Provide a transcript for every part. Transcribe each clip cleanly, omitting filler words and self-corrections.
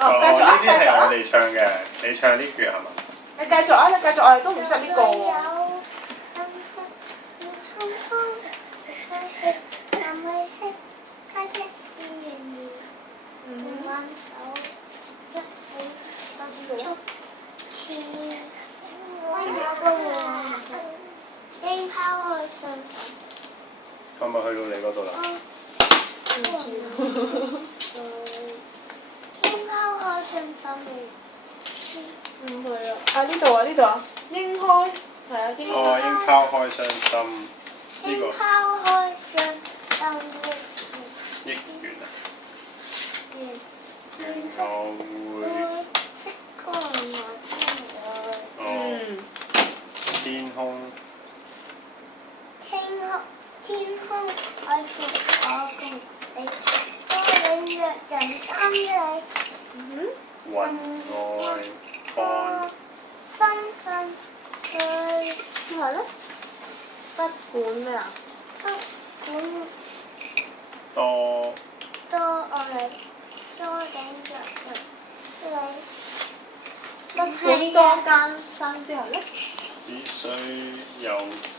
繼續啊，呢啲係我哋唱嘅，你唱呢句係嘛？你繼續啊，你繼續，我哋都唔識呢個喎。係咪去到你嗰度啦？唔係啊，啊呢度啊呢度啊，應開係啊應開。哦，應拋開傷心呢個憶緣啊，願我會哦天空愛負我共你，多領略人心理。雲外看深深對係咯，不管咩啊？不管多多愛，多領略人你。不管多艱辛之後咧，只需有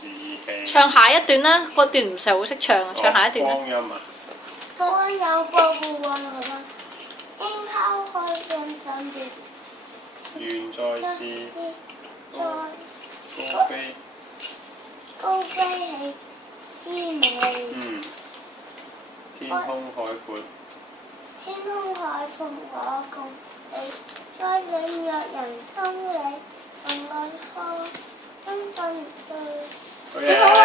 志氣。唱下一段啦，嗰段唔係好識唱啊，唱下一段啦。光陰啊！多有保護雲來吧，應拋開進心別。願再試在高飛。高飛起之美。天空海闊。天空海闊我共你，再領略人心理，問愛看，分分對。好嘢！